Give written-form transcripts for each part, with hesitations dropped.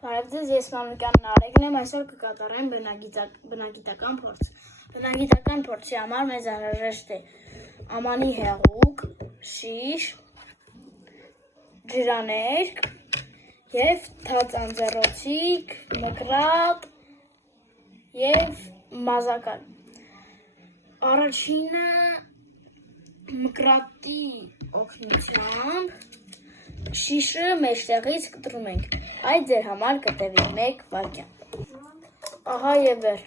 Բարև ձեզ, ես Մանուկյան Նարեկն եմ, այսօր կկատարեմ բնագիտական փորձ։ Բնագիտական փորձի համար մեզ անհրաժեշտ է ամանի հեղուկ, շիշ, ջրաներկ և թաց անձեռոցիկ, մկրատ և մազակալ։ Առաջինը մկրատի օգնությամբ շիշը մեջտեղից կտրում ենք, այդ ձեր համար կտևի 1 վայրկյան։ Ահա և վերջ։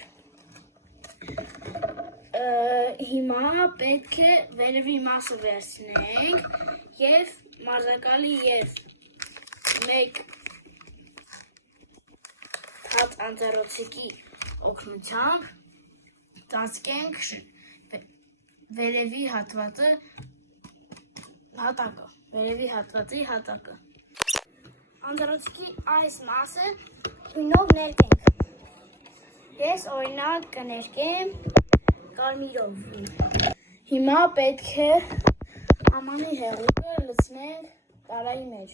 Հիմա պետք է վերևի մասը վերցնենք և մազակալի և 1 թաց անձեռոցիկի օգնությամբ ծածկենք վերևի հատվածի հատակը։ Անձեռոցիկի այս մասը հյունով ներկենք։ Ես օրինակ կներկեմ կարմիրով։ Հիմա պետք է ամանի հեղուկը լցնենք տարայի մեջ։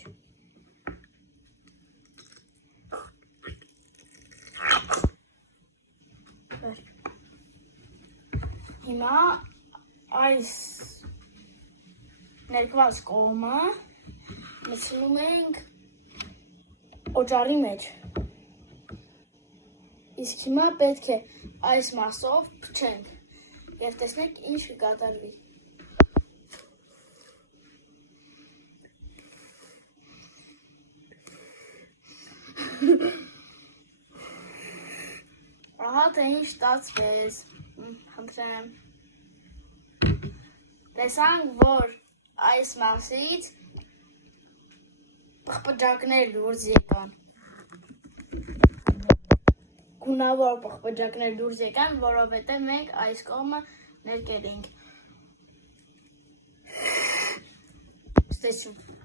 Հիմա այս ներկված կողմը մտցնում ենք օճառի մեջ, իսկ հիմա պետք է այս մասով փչենք և տեսնենք ինչ կկատարվի։ Ահա թե ինչ ստացվեց, խնդրեմ։ Տեսանք, որ այս մասից պղպջակներ դուրս եկան, գունավոր պղպջակներ դուրս եկան, որովհետև մենք այս կողմը ներկել ենք։ Ստեցում։